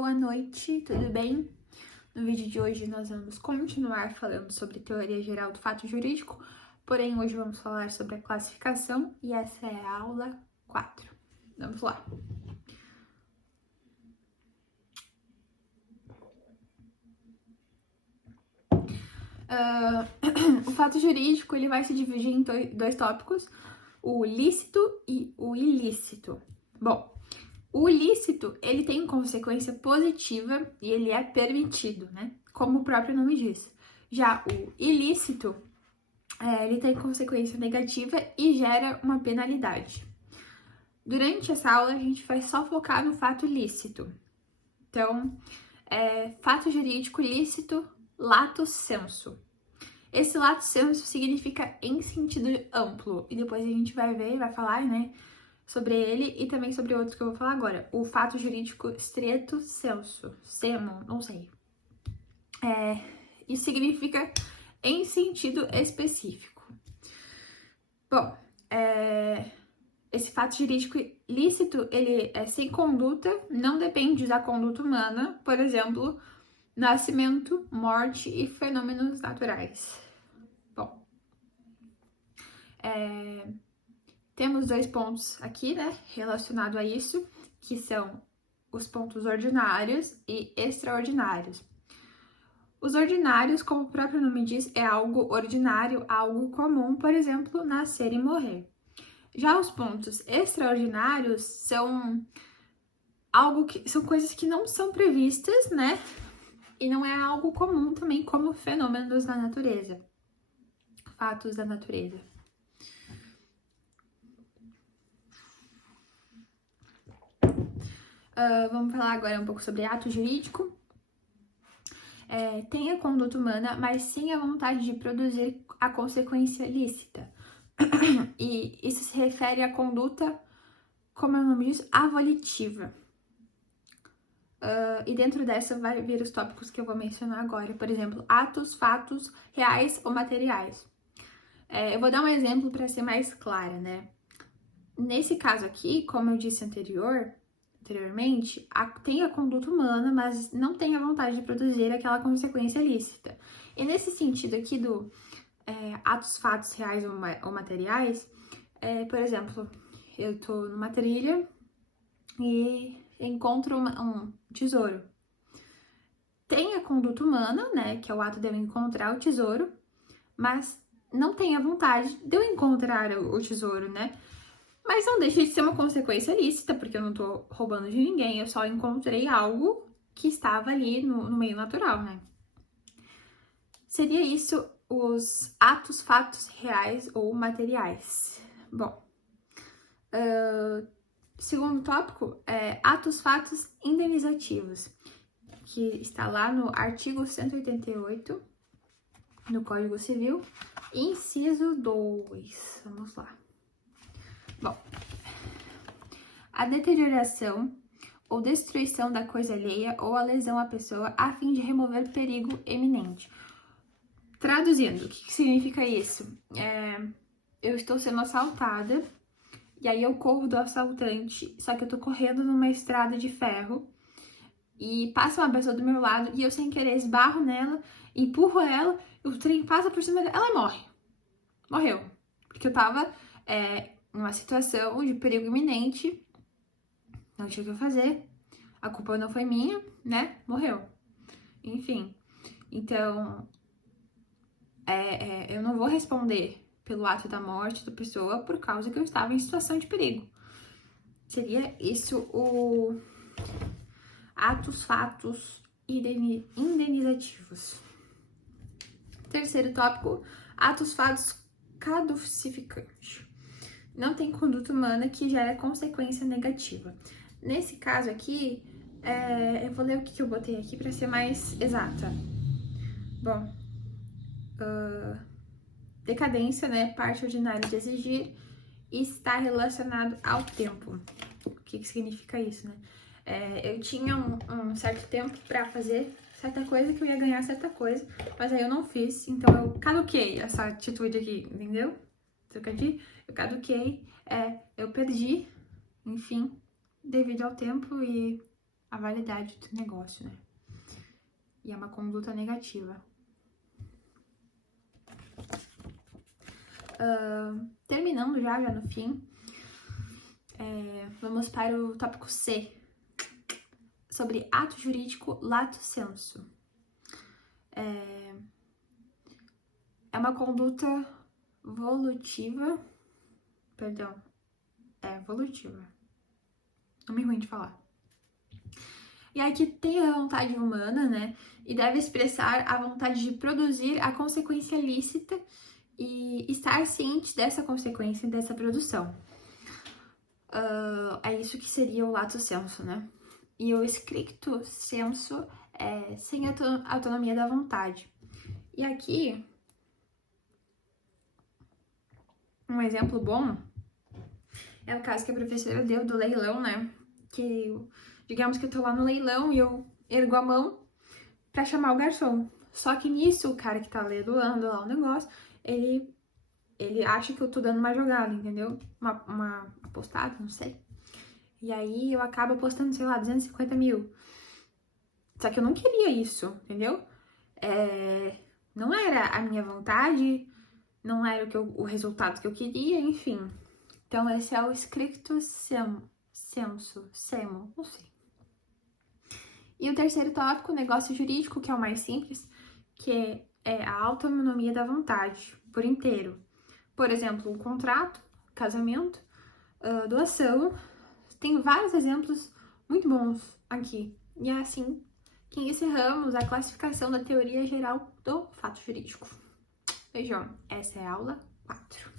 Boa noite, tudo bem? No vídeo de hoje nós vamos continuar falando sobre teoria geral do fato jurídico, porém hoje vamos falar sobre a classificação e essa é a aula 4. Vamos lá. O fato jurídico ele vai se dividir em dois tópicos, o lícito e o ilícito. Bom, o lícito, ele tem consequência positiva e ele é permitido, né? Como o próprio nome diz. Já o ilícito, ele tem consequência negativa e gera uma penalidade. Durante essa aula, a gente vai só focar no fato lícito. Então, fato jurídico lícito, lato sensu. Esse lato sensu significa em sentido amplo, e depois a gente vai ver, vai falar, né, sobre ele e também sobre outros que eu vou falar agora. O fato jurídico stricto sensu, semo, não sei. Isso significa em sentido específico. Bom, esse fato jurídico lícito, ele é sem conduta, não depende da conduta humana, por exemplo, nascimento, morte e fenômenos naturais. Bom, temos dois pontos aqui, né, relacionado a isso, que são os pontos ordinários e extraordinários. Os ordinários, como o próprio nome diz, é algo ordinário, algo comum, por exemplo, nascer e morrer. Já os pontos extraordinários são são coisas que não são previstas, né? E não é algo comum também, como fenômenos da natureza, fatos da natureza. Vamos falar agora um pouco sobre ato jurídico. Tem a conduta humana, mas sem a vontade de produzir a consequência lícita. E isso se refere à conduta, como o nome diz, avolitiva. E dentro dessa vai vir os tópicos que eu vou mencionar agora. Por exemplo, atos, fatos, reais ou materiais. Eu vou dar um exemplo para ser mais clara, né? Nesse caso aqui, como eu disse anteriormente, tem a conduta humana, mas não tem a vontade de produzir aquela consequência lícita. E nesse sentido aqui do atos, fatos, reais ou materiais, por exemplo, eu tô numa trilha e encontro um tesouro. Tem a conduta humana, né, que é o ato de eu encontrar o tesouro, mas não tem a vontade de eu encontrar o tesouro, né? Mas não deixa de ser uma consequência lícita, porque eu não tô roubando de ninguém, eu só encontrei algo que estava ali no meio natural, né? Seria isso os atos, fatos reais ou materiais. Bom, segundo tópico é atos, fatos indenizativos, que está lá no artigo 188 do Código Civil, inciso 2. Vamos lá. Bom, a deterioração ou destruição da coisa alheia ou a lesão à pessoa a fim de remover perigo eminente. Traduzindo, o que significa isso? Eu estou sendo assaltada e aí eu corro do assaltante, só que eu tô correndo numa estrada de ferro e passa uma pessoa do meu lado e eu sem querer esbarro nela, empurro ela, o trem passa por cima dela, ela morre. Morreu. Porque eu tava numa situação de perigo iminente, não tinha o que fazer, a culpa não foi minha, né? Morreu. Enfim, então, eu não vou responder pelo ato da morte da pessoa por causa que eu estava em situação de perigo. Seria isso o atos, fatos indenizativos. Terceiro tópico, atos, fatos caducificantes. Não tem conduta humana que gera consequência negativa. Nesse caso aqui, eu vou ler o que eu botei aqui para ser mais exata. Bom, decadência, né? Parte ordinária de exigir e está relacionado ao tempo. O que significa isso, né? Eu tinha um certo tempo para fazer certa coisa que eu ia ganhar certa coisa, mas aí eu não fiz, então eu caduquei essa atitude aqui, entendeu? Eu caduquei, eu perdi, enfim, devido ao tempo e a validade do negócio, né? E é uma conduta negativa. Terminando já no fim, vamos para o tópico C, sobre ato jurídico lato sensu. É uma conduta volutiva, volutiva, nome ruim de falar. E aqui tem a vontade humana, né, e deve expressar a vontade de produzir a consequência lícita e estar ciente dessa consequência dessa produção. É isso que seria o lato sensu, né? E o stricto sensu é sem autonomia da vontade. E aqui, um exemplo bom é o caso que a professora deu do leilão, né? Que, digamos que eu tô lá no leilão e eu ergo a mão pra chamar o garçom. Só que nisso, o cara que tá leiloando lá o negócio, ele acha que eu tô dando uma jogada, entendeu? Uma apostada, não sei. E aí eu acabo apostando, sei lá, 250 mil. Só que eu não queria isso, entendeu? Não era a minha vontade, não era o resultado que eu queria, enfim. Então esse é o stricto sensu, semo, não sei. E o terceiro tópico, negócio jurídico, que é o mais simples, que é a autonomia da vontade, por inteiro. Por exemplo, um contrato, casamento, doação. Tem vários exemplos muito bons aqui. E é assim que encerramos a classificação da teoria geral do fato jurídico. Beijão, essa é a aula 4.